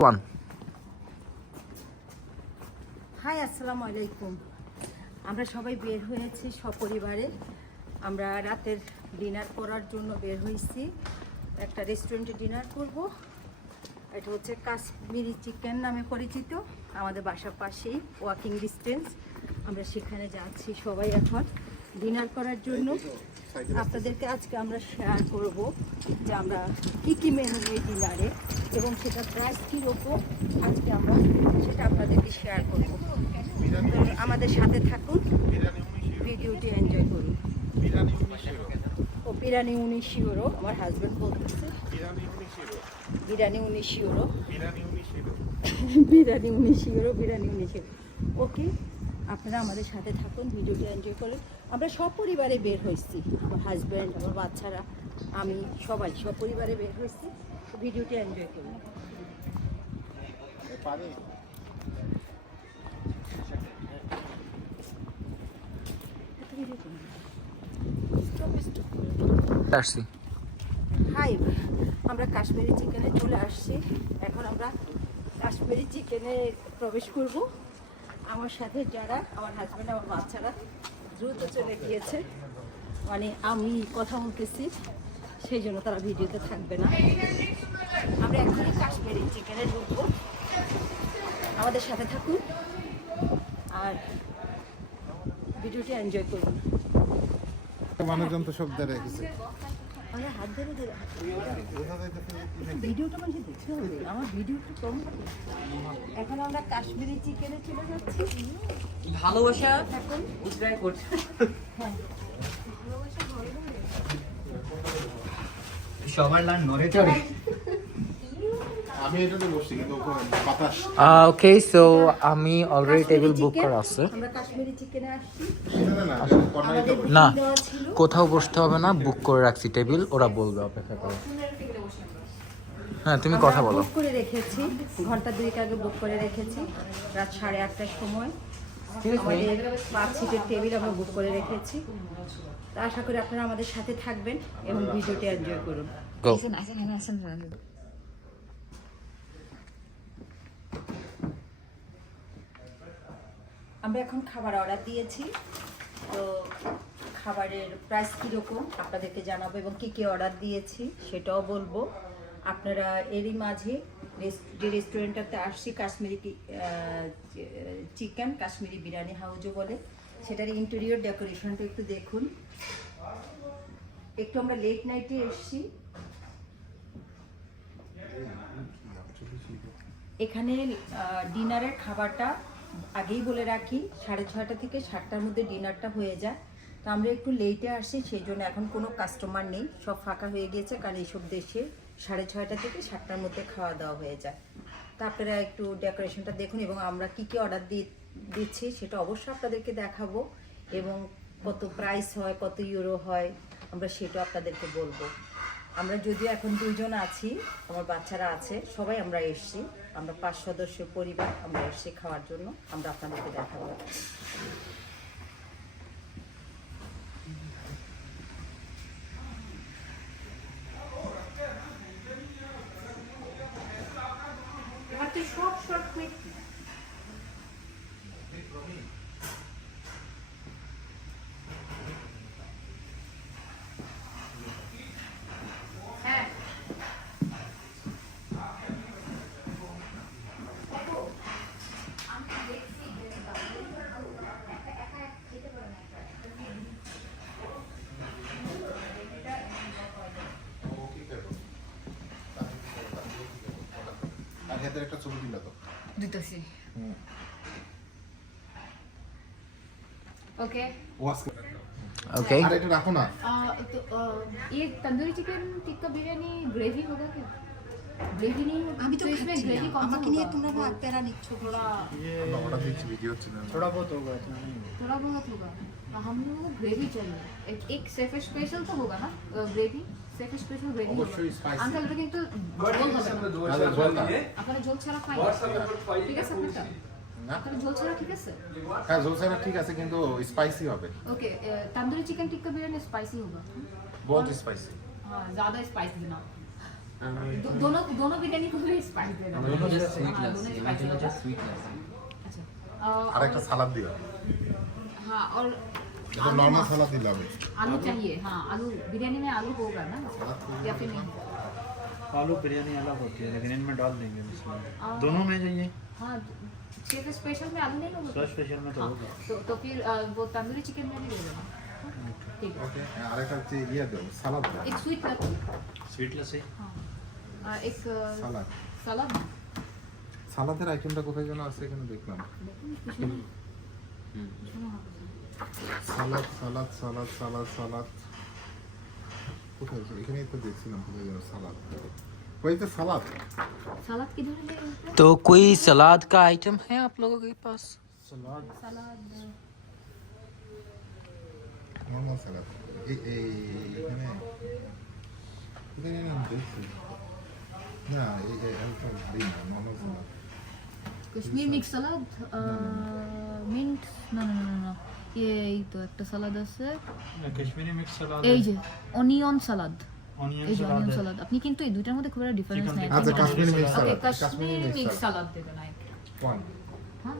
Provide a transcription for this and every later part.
One. High, আসসালামু আলাইকুম। আমরা সবাই বের হয়েছি সপরিবারে। আমরা রাতের ডিনার করার জন্য বের হয়েছি। একটা রেস্টুরেন্টে ডিনার করব। এটা হচ্ছে কাশ্মীরি চিকেন নামে পরিচিত, আমাদের বাসার পাশেই, ওয়াকিং ডিস্টেন্স। আমরা সেখানে যাচ্ছি সবাই এখন ডিনার করার জন্য। আপনাদেরকে আজকে আমরা শেয়ার করব যে আমরা কী কী মেনু এই ডিনারে এবং সেটার প্রাইস কীরকম, আজকে আমরা সেটা আপনাদেরকে শেয়ার করব। আমাদের সাথে থাকুন, ভিডিওটি এনজয় করুন। ও বিরিয়ানি 19 ইউরো, আমার হাজব্যান্ড বলতেছে biryani 19 euro, biryani 19 euro, biryani 19 euro. Okay, আপনারা আমাদের সাথে থাকুন, ভিডিওটি এনজয় করুন। আমরা সপরিবারে বের হয়েছি, আমার হাজব্যান্ড, আমার বাচ্চারা, আমি, সবাই সপরিবারে বের হয়েছি। ভিডিওটি এনজয় করুন। আসছি। হাই, আমরা কাশ্মীরি চিকেনে চলে আসছি। এখন আমরা কাশ্মীরি চিকেনে প্রবেশ করব। আমার সাথে যারা, আমার হাজব্যান্ড, আমার বাচ্চারা দ্রুত চলে গিয়েছে, মানে আমি কথা বলতেছি সেই জন্য তারা ভিডিওতে থাকবে না। আমরা এখনই কাশ্মীরি চিকেনে ঢুকবো, আমাদের সাথে থাকুন আর ভিডিওটি এনজয় করুন। মানুষজন তো সব ধরে রেখেছে। হাত ধরে ধরে ভিডিওটা মানুষ দেখতে হবে, আমার ভিডিওটা কম হবে। এখন আমরা কাশ্মীরি চিকেনে চলে যাচ্ছি। ভালোবাসা এখন উদ্রায় করছে। হ্যাঁ, সবার লান নড়ে চড়ে। আমি এটাতে বসছি কিন্তু ওখানে বাতাস। ওকে, সো আমি অলরেডি টেবিল বুক করা আছে। আমরা কাশ্মীরি চিকেনে আসছি। না কর্নারে তো না, দেওয়া ছিল। কোথাও বসতে হবে না, বুক করে রাখছি টেবিল, ওরা বলবে, অপেক্ষা করো। হ্যাঁ, তুমি আমরা কথা বলো। বুক করে রেখেছি, ঘন্টা 2 আগে বুক করে রেখেছি, রাত 8:30টার সময়। আমাদের 5 সিটের টেবিল আমরা বুক করে রেখেছি। তা আশা করি আপনারা আমাদের সাথে থাকবেন এবং ভিডিওটি এনজয় করুন। Go. আমরা এখন খাবার অর্ডার দিয়েছি, তো খাবারের প্রাইস কীরকম আপনাদেরকে জানাবো এবং কী কী অর্ডার দিয়েছি সেটাও বলবো। আপনারা এরই মাঝে যে রেস্টুরেন্টটাতে আসছি, কাশ্মীরি চিকেন, কাশ্মীরি বিরিয়ানি হাউজও বলে, সেটার ইন্টেরিয়র ডেকোরেশনটা একটু দেখুন। একটু আমরা লেট নাইটে এসছি। এখানে ডিনারের খাবারটা আগেই বলে রাখি, 6:30 থেকে 7টার মধ্যে ডিনারটা হয়ে যায়। তো আমরা একটু লেটে আসি, সেই জন্য এখন কোনো কাস্টমার নেই, সব ফাঁকা হয়ে গিয়েছে, কারণ এইসব দেশে 6:30 থেকে 7টার মধ্যে খাওয়া দাওয়া হয়ে যায়। তা আপনারা একটু ডেকোরেশনটা দেখুন এবং আমরা কী কী অর্ডার দিচ্ছি সেটা অবশ্যই আপনাদেরকে দেখাবো এবং কত প্রাইস হয়, কত ইউরো হয়, আমরা সেটাও আপনাদেরকে বলবো। আমরা যদিও এখন 2 জন আছি, আমার বাচ্চারা আছে, সবাই আমরা এসছি, আমরা 5 সদস্য পরিবার, আমরা এসছি খাওয়ার জন্য, আমরা আপনাদেরকে দেখাবো। সব শর্ট কুইক। আর হাতের একটা ছবি দিল তো দিতেছি। ओके ওকে, আর এটা রাখো না। तो ये तंदूरी चिकन टिक्का बिरयानी ग्रेवी होगा क्या? ग्रेवी नहीं होगा? আমি তো इसमें খাচ্ছি ग्रेवी না, कौन सा আমাকে নিয়ে होगा? তোমরা না প্যারা নিচ্ছ। थोड़ा অর্ডার দিচ্ছি, ভিডিও হচ্ছে না। थोड़ा बहुत होगा इतना नहीं। थोड़ा बहुत होगा। हम लोगों को ग्रेवी चाहिए। एक सेफ स्पेशल तो होगा ना ग्रेवी? सेफ स्पेशल ग्रेवी होगा। অবশ্যই spicy। अंकल এটা কিন্তু ঝোল হবে না। আপনারা ঝোল ছাড়া খাই? ঠিক আছে আপনারটা? না আপনারা ঝোল ছাড়া ঠিক আছে? হ্যাঁ, ঝোলসারা ঠিক আছে কিন্তু স্পাইসি হবে, okay tandoori chicken tikka biryani spicy होगा। বহুত স্পাইসি। हाँ ज़्यादा स्पाइसी ना। दोनों बिरयानी को भी स्पाइस देना আমার জন্য just sweet हाँ, লাগছে, दोनों আমার জন্য spicy just sweet লাগছে। अच्छा আর একটা সালাদ দিও हाँ और এটা নরমাল সালাদ দিলে হবে आलू चाहिए हाँ आलू बिरयानी में आलू होगा ना या फिर नहीं आलू बिरयानी अलग होती है लेकिन इनमें डाल देंगे आ- इसमें दोनों में चाहिए हाँ शेफ स्पेशल में आलू नहीं होगा सौ स्पेशल में तो हाँ, होगा तो फिर वो तंदूरी चिकन में भी दे देना ठीक है ওকে আর একটা হচ্ছে ইয়ে দাও সালাদ দাও एक स्वीट लस्सी स्वीट लस्सी हाँ एक সালাদ सलाद সালাদের আইটেমটা কোথায় যেন আছে এখানে দেখলাম সালাদ সালাদ সালাদ সালাদ সালাদ কোথায় আছে? এখানেই তো দেখছিলাম কোথায় যেন সালাদ ওই তো সালাদ सलाद किधर है ऊपर? तो कोई सलाद का आइटम है आप लोगों के पास? सलाद सलाद নরমাল সালাদ এই এখানে এখানে না দেখছি না এই একটা দিন নরমাল সালাদ कश्मीर मिक्स सलाद मिंट ना ना ना ना ये तो একটা সালাদ আছে कश्मीरी मिक्स सलाद এই যে অনিয়ন সালাদ ऑनियन এই যে सलाद অনিয়ন है সালাদ আপনি কিন্তু এই দুইটার মধ্যে খুব একটা ডিফারেন্স Chicken নাই tikka। আচ্ছা কাশ্মীরি মিক্স ওকে সালাদ কাশ্মীরি মিক্স সালাদ দে দেনা एक ওয়ান हाँ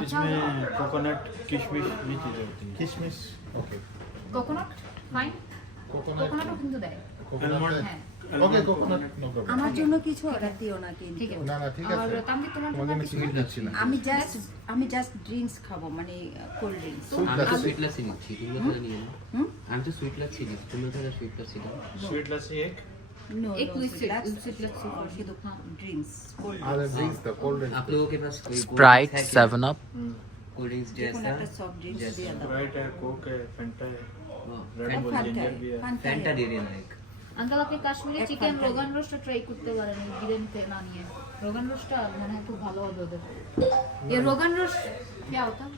अच्छा इसमें कोकोनट किशमिश भी चीज़ें होती हैं কিশমিশ ওকে কোকোনাট ফাইন কোকোনাট কোকোনাটও কিন্তু দেয় কোকোনাট হ্যাঁ ওকে কোকোনাট নো প্রবলেম আমার জন্য কিছু অর্ডার দিও না কিন্তু ঠিক আছে না না ঠিক আর আছে তামদি তোমার তোমার জন্য চিকেন দিচ্ছি না আমি জাস্ট ড্রিঙ্কস খাবো মানে কোল্ড ড্রিঙ্কস Sweet আমি তো lassi। সুইট লাচ্ছি নিচ্ছি, তুমি তাহলে নিয়ে নাও। হুম? আমি তো সুইট লাচ্ছি নিচ্ছি, তুমি তাহলে সুইট লাচ্ছি নাও। स्वीट लस्सी एक नो एक twisted लस्सी শুধু ড্রিঙ্কস কোল্ড আর ড্রিঙ্কস দাও কোল্ড ড্রিঙ্কস आप लोगों के पास कोई स्प्राइट, 7 अप। कोल्ड ड्रिंक्स যে কোনো जैसा একটা সফট ড্রিঙ্কস দিয়ে দাও स्प्राइट है कोक है फेंटा है ও, रेड बुल जिंजर भी है ফ্যান্টা দিয়ে দিন এক। আঙ্কেল আপনি কাশ্মীরি এক চিকেন ঘন্টা। রোগান রোস্টটা ট্রাই করতে পারেন বিরিয়ানিতে না নিয়ে রোগান রোস্টটা মনে হয় খুব ভালো হবে ওদের ये रोगन रोस्ट क्या होता है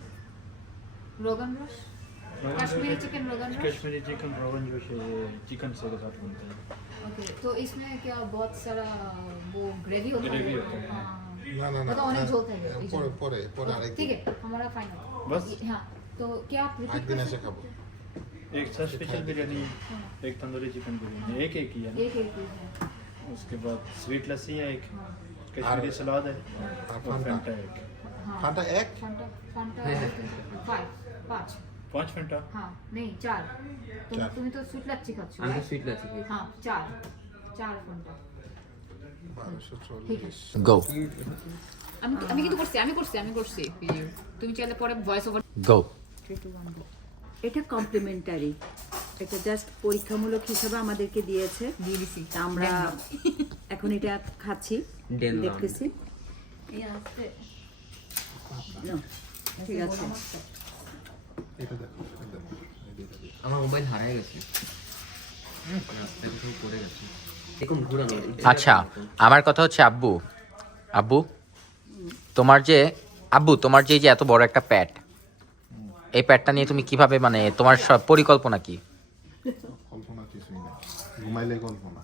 रोगन रोस्ट कश्मीरी चिकन रोगन रोस्ट कश्मीरी चिकन रोगन जोश है ये चिकन से के साथ बनता है ओके तो इसमें क्या बहुत सारा वो ग्रेवी होता है Gravy होता है। हाँ না না না वो तो অনেক ঝোল থাকে পরে পরে পরে আরেকদিন ठीक है हमारा फाइनल बस? हाँ तो क्या आप रिपीट একদিন कर এসে सकते খাবো एक सर स्पेशल बिरयानी एक तंदूरी चिकन बिरयानी एक एक ही है ना एक एक ही है उसके बाद स्वीट लस्सी है एक हाँ कश्मीरी सलाद है আর और ফান্টা फेंटा एक हाँ ফান্টা এক फंटा फंटा 5 पांच फेंटा हाँ नहीं 4 चार। तुम्हें तो स्वीट लच्छी खाচ্ছো আমি তো সুইট লাচ্ছি খেয়েছি। हाँ 4 फंटा 1240 गो আমি কিন্তু করছি তুমি চাইলে পরে ভয়েস ওভার गो 3 2 1 এটা কমপ্লিমেন্টারি এটা জাস্ট পরীক্ষামূলক হিসেবে আমাদেরকে দিয়েছে দিয়ে দিছি তা আমরা এখন এটা খাচ্ছি ডেন নাম। দেখতেছি এই আসছে নাও, ঠিক আছে এটা দেখো এটা দেখো, এই দুইটা দেখো। আমার মোবাইল হারিয়ে গেছে, রাস্তায় কোথাও পড়ে গেছে। দেখুন ঘুরানো। আচ্ছা আমার কথা হচ্ছে আব্বু আব্বু তোমার যে তোমার যে এত বড় একটা প্যাট এই প্যাটটা নিয়ে তুমি কিভাবে মানে তোমার সব পরিকল্পনা কি? কল্পনা কিছুই না ঘুমাইলে কল্পনা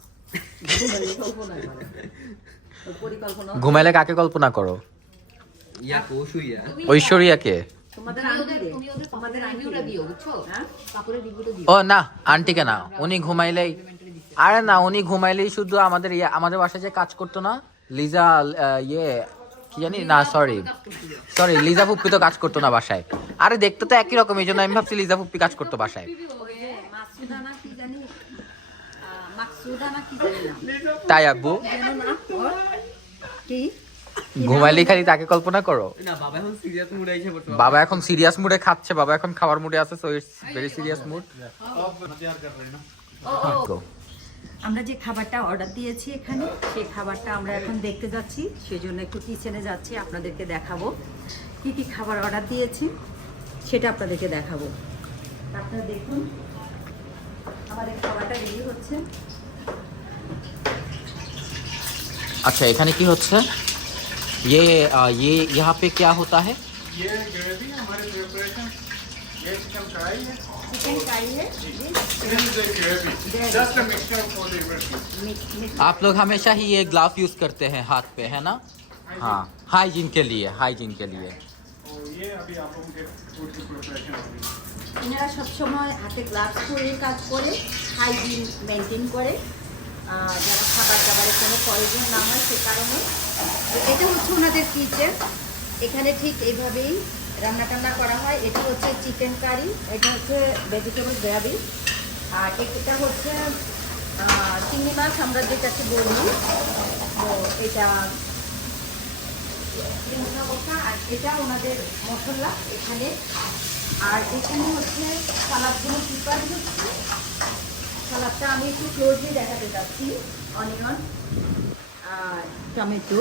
পরিকল্পনা ঘুমাইলে কাকে কল্পনা করো? ইয়া কৌশুইয়া। ঐশ্বরিয়াকে? তোমাদের তুমি ওদের তোমাদের রিভিউটা দিও বুঝছো হ্যাঁ? কাপড়ের রিভিউটা দিও ও না আন্টিকে না, উনি ঘুমাইলেই আরে না উনি ঘুমাইলেই শুধু আমাদের আমাদের বাসায় যে কাজ করতো না লিজা কি জানি না সরি লিজা ফুপ্পি তো কাজ করতো না বাসায়। আরে দেখতে তো একই রকম, এই জন্য আমি ভাবছি লিজা ফুপ্পি কাজ করতো বাসায়। মাকসুদা না কি জানি মাকসুদা না কি জানি না তাই আব্বু জানো না ওর? কি ঘুমাইলেই খালি তাকে কল্পনা করো? না বাবা এখন সিরিয়াস মুড আইছে বর্তমানে। বাবা এখন সিরিয়াস মুডে খাচ্ছে, বাবা এখন খাওয়ার মুডে আছে, so it's very serious mood. आप तैयार कर रहे हैं ना আমরা যে খাবারটা অর্ডার দিয়েছি এখানে সেই খাবারটা আমরা এখন দেখতে যাচ্ছি, সেজন্য একটু কিচেনে যাচ্ছি, আপনাদেরকে দেখাবো কি কি খাবার অর্ডার দিয়েছি সেটা আপনাদেরকে দেখাবো। আপনারা দেখুন আমাদের খাবারটা রেডি হচ্ছে। अच्छा এখানে কি হচ্ছে? ये यहाँ पे क्या होता है? ये ग्रेवी हमारे प्रिपरेशन ये चिकन कढ़ाई है चिकन फ्राई है This is the gravy just a mixture for the everything आप लोग हमेशा ही ये ग्लव यूज करते हैं हाथ पे, है ना? हाँ हाइजीन के लिए और ये अभी आप लोगों के फूड की प्रिपरेशन हो रही है এনারা সবসময় হাতে গ্লাভস পরে কাজ করে, হাইজিন মেনটেন করে। যারা খাবার দাবারের কোনো প্রয়োজন না হয় সে কারণে। তো এটা হচ্ছে ওনাদের কিচেন, এখানে ঠিক এইভাবেই রান্না টান্না করা হয়। এটা হচ্ছে চিকেন কারি, এটা হচ্ছে ভেজিটেবল সয়াবিন, আর এটা হচ্ছে চিংড়ি মাছ আমরা যেটাকে বলি। তো এটা আর এটা ওনাদের মশলা এখানে। আর এখানে হচ্ছে সালাদগুলো প্রিপার হচ্ছে। সালাদটা আমি একটু ক্লোজলি দেখাতে যাচ্ছি। অনিয়ন, টমেটো,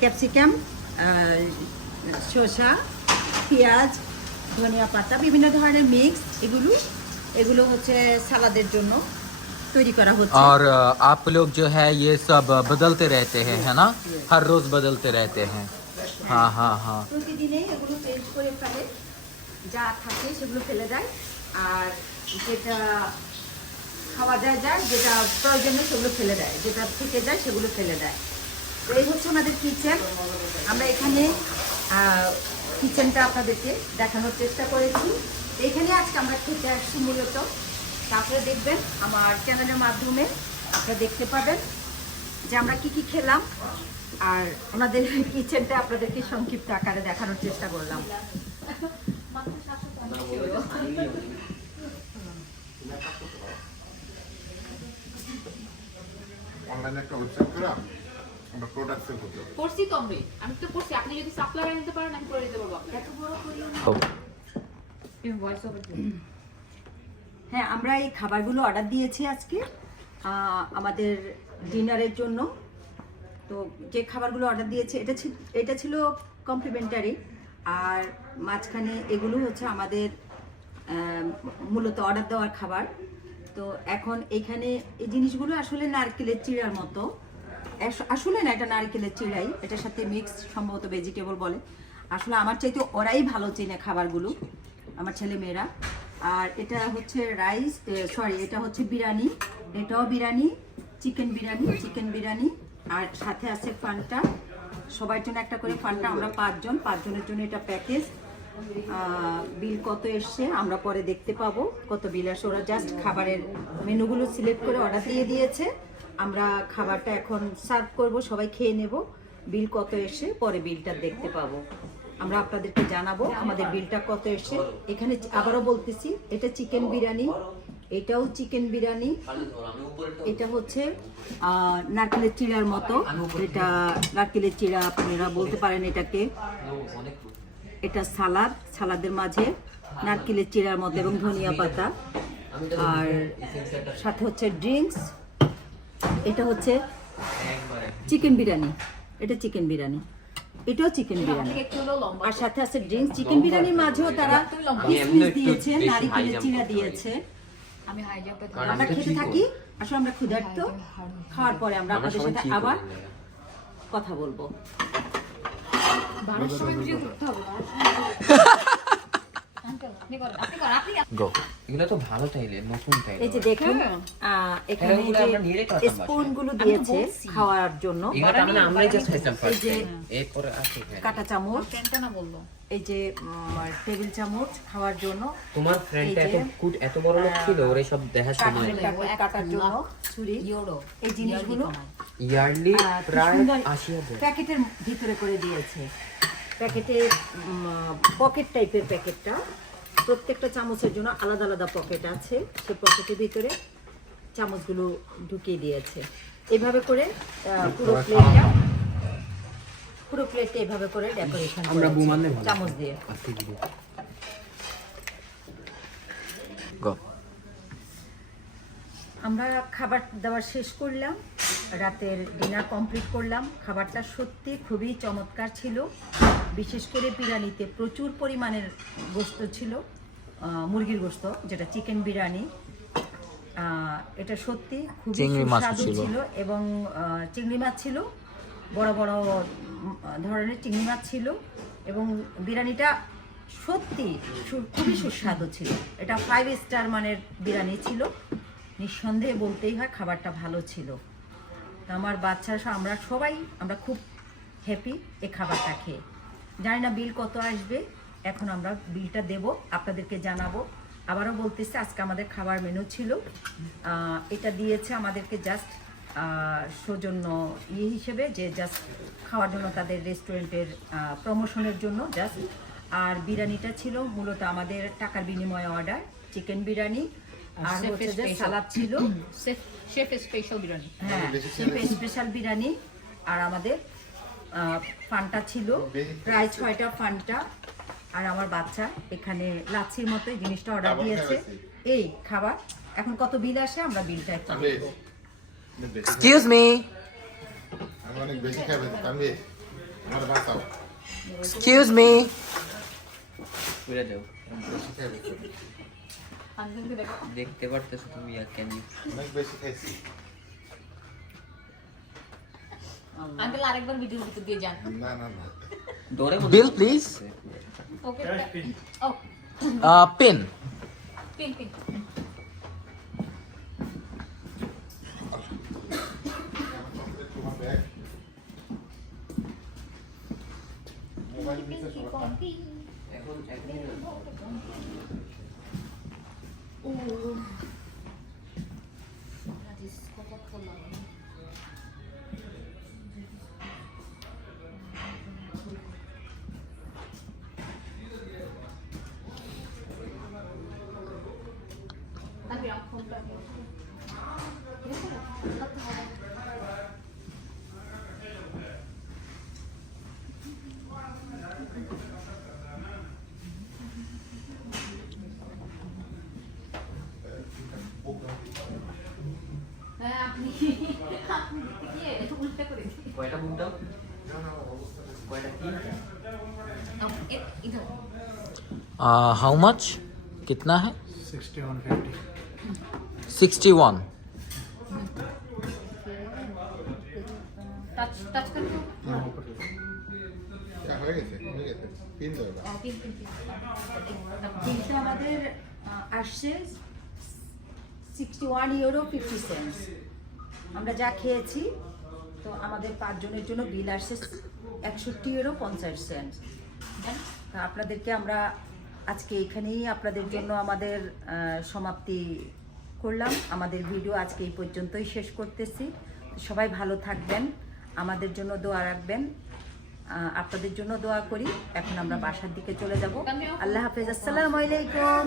ক্যাপসিকাম, শসা, পেঁয়াজ, ধনিয়া পাতা, বিভিন্ন ধরনের মিক্স। এগুলো হচ্ছে সালাদের জন্য তৈরি করা হচ্ছে। और आप लोग जो है ये सब बदलते रहते हैं है ना, हर रोज बदलते रहते हैं। हाँ हाँ हाँ। প্রতিদিনে এগুলো চেঞ্জ করে ফেলে, যা থাকে সেগুলো ফেলে দেয়, আর যেটা খাওয়া যায় যেটা প্রয়োজনীয় সেগুলো ফেলে দেয়, যেটা থেকে যায় সেগুলো ফেলে দেয়। তো এই হচ্ছে ওনাদের কিচেন। আমরা এখানে কিচেনটা আপনাদেরকে দেখানোর চেষ্টা করেছি। এখানে আজকে আমরা খেতে আসছি মূলত। তারপরে দেখবেন আমার চ্যানেলের মাধ্যমে আপনারা দেখতে পাবেন যে আমরা কি কি খেলাম, আর ওনাদের কিচেনটা আপনাদেরকে সংক্ষিপ্ত আকারে দেখানোর চেষ্টা করলাম। অনলাইনে একটা ওয়েবসাইট করে আমরা প্রোডাক্ট সেল করতে পারি। করছি তো আমি তো করছি, আপনি যদি সাপ্লাই নিতে পারেন আমি করে দিতে পারবো। এত বড় ভয়েস ওভার। হ্যাঁ, আমরা এই খাবারগুলো অর্ডার দিয়েছি আজকে আমাদের ডিনারের জন্য। তো যে খাবারগুলো অর্ডার দিয়েছে এটা ছিল কমপ্লিমেন্টারি, আর মাঝখানে এগুলো হচ্ছে আমাদের মূলত অর্ডার দেওয়ার খাবার। তো এখন এখানে এই জিনিসগুলো আসলে নারকেলের চিড়ার মতো। আসলে না, এটা নারকেলের চিড়াই, এটার সাথে মিক্স, সম্ভবত ভেজিটেবল বলে। আসলে আমার চাইতে ওরাই ভালো চেনে খাবারগুলো, আমার ছেলে মেয়েরা। আর এটা হচ্ছে রাইস, এটা হচ্ছে বিরিয়ানি, এটাও বিরিয়ানি, চিকেন বিরিয়ানি, আর সাথে আছে ফান্টা। সবার জন্য একটা করে ফান্টা। আমরা 5 জনের জন্য এটা প্যাকেজ। বিল কত এসছে আমরা পরে দেখতে পাবো, কত বিল আসে। ওরা জাস্ট খাবারের মেনুগুলো সিলেক্ট করে অর্ডার দিয়ে দিয়েছে। আমরা খাবারটা এখন সার্ভ করব, সবাই খেয়ে নেব। বিল কত এসে পরে বিলটা দেখতে পাবো, আমরা আপনাদেরকে জানাবো আমাদের বিলটা কত এসে। এখানে আবারও বলতেছি, এটা চিকেন বিরিয়ানি, এটাও চিকেন বিরিয়ানি, এটা হচ্ছে নারকেলের চিড়ার মতো। এটা নারকেলের চিড়া আপনারা বলতে পারেন এটাকে। এটা সালাদের মাঝে নারকেলের চিড়ার মতো এবং ধনিয়া পাতা, আর সাথে হচ্ছে ড্রিঙ্কস। এটা হচ্ছে চিকেন বিরিয়ানি, এটা চিকেন বিরিয়ানি, এটাও চিকেন বিরিয়ানি, আর সাথে আছে ড্রিঙ্কস। চিকেন বিরিয়ানির মাঝেও তারা কিশমিশ দিয়েছে, নারকেলের চিড়া দিয়েছে। আমি হাই জাম্পে আমরা খেতে থাকি। আসলে আমরা ক্ষুধার্ত, খাওয়ার পরে আমরা আপনাদের সাথে আবার কথা বলবো। 12 সময় ভিডিও করতে হবে। गो। এগুলো তো ভালো তাইলে, নতুন তাইলে। এই যে দেখুন এখানে এই যে স্পুনগুলো দিয়েছে খাওয়ার জন্য, এগুলো মানে আমরাই জাস্ট খাইতাম এই ফার্স্ট যে এরপরে আছে কাঁটা চামচ, কেনটা না বললো এই যে টেবিল চামচ খাওয়ার জন্য, তোমার ফ্রেন্ডটা এত বড় লোক ছিল, ওরে সব দেখার সময় কাটার জন্য ছুরি, ইউরো এই জিনিসগুলো ইয়ারলি কি প্রায় সুন্দর 80,000 প্যাকেটের ভিতরে করে দিয়েছে। প্যাকেটের পকেট টাইপের প্যাকেটটা, প্রত্যেকটা চামচের জন্য আলাদা আলাদা পকেট আছে। সেই পকেটের ভিতরে চামচগুলো ঢুকিয়ে দিয়েছে। এইভাবে করে পুরো প্লেটটা এভাবে করে ডেকোরেশন আমরা বুমানে চামচ দিয়ে। गो। আমরা খাবার দাবার শেষ করলাম, রাতের ডিনার কমপ্লিট করলাম। খাবারটা সত্যি খুবই চমৎকার ছিল। বিশেষ করে বিরিয়ানিতে প্রচুর পরিমাণের গোশত ছিল, মুরগির গোশত, যেটা চিকেন বিরিয়ানি। এটা সত্যি খুবই চিংড়ি মাছ সুস্বাদু ছিল। ছিল, এবং চিংড়ি মাছ ছিল, বড় বড় ধরনের চিংড়ি মাছ ছিল, এবং বিরিয়ানিটা সত্যি খুবই সুস্বাদু ছিল। এটা 5 স্টার মানের বিরিয়ানি ছিল, নিঃসন্দেহে বলতেই হয় খাবারটা ভালো ছিল। তো আমার বাচ্চারা আমরা খুব হ্যাপি এই খাবারটা খেয়ে। জানি না বিল কত আসবে, এখন আমরা বিলটা দেব, আপনাদেরকে জানাবো। আবারও বলতেছি আজকে আমাদের খাবার মেনু ছিল এটা দিয়েছে আমাদেরকে জাস্ট সৌজন্য হিসেবে, যে জাস্ট খাওয়ার জন্য তাদের রেস্টুরেন্টের প্রমোশনের জন্য জাস্ট। আর বিরিয়ানিটা ছিল মূলত আমাদের টাকার বিনিময়ে অর্ডার, চিকেন বিরিয়ানি, আর হচ্ছে যে সালাদ ছিল, শেফ স্পেশাল বিরিয়ানি। হ্যাঁ স্পেশাল বিরিয়ানি। আর আমাদের ফান্টা ছিল প্রায় 6টা ফান্টা। আর আমার বাচ্চা এখানে লাচ্ছির মতো এই জিনিসটা অর্ডার দিয়েছে। এই খাবার এখন কত বিল আসে আমরা বিলটা একটু দেখবো। এক্সকিউজ মি, আমি অনেক বেশি খাই তানভীর, আমার বাঁচাও। Excuse me. ঘুরে যাও, বেশি খাই আঙ্কেলকে দেখো। দেখতে পারতেছো তুমি আর কেন? অনেক বেশি খাইছি। আঙ্কেল আরেকবার ভিডিওর ভিতর দিয়ে যান। না না না, ডোরে bill please. Okay Cash pin. ও পিন। Pin pin. তোমার ব্যাগ মোবাইল নিচে সরা। এখন ও that is Coca-Cola. আমি রাখুন রাখুন। হ্যাঁ আপনি কি এটা উল্টা করে দিই। কয়টা বুক দাও? কয়টা কি? इधर हाउ मच? कितना है? 6150. 61। टच टच कर दो হয়ে গেছে পিন দাও এবার। पिन पिन বিলটা আমাদের আসছে 61 €50। আমরা যা খেয়েছি তো আমাদের 5 জনের জন্য বিল আসছে 61 €50। তা আপনাদেরকে আমরা আজকে এখানেই আপনাদের জন্য আমাদের সমাপ্তি করলাম। আমাদের ভিডিও আজকে এই পর্যন্তই শেষ করতেছি। সবাই ভালো থাকবেন, আমাদের জন্য দোয়া রাখবেন, আপনাদের জন্য দোয়া করি। এখন আমরা বাসার দিকে চলে যাব। আল্লাহ হাফেজ, আসসালামু আলাইকুম।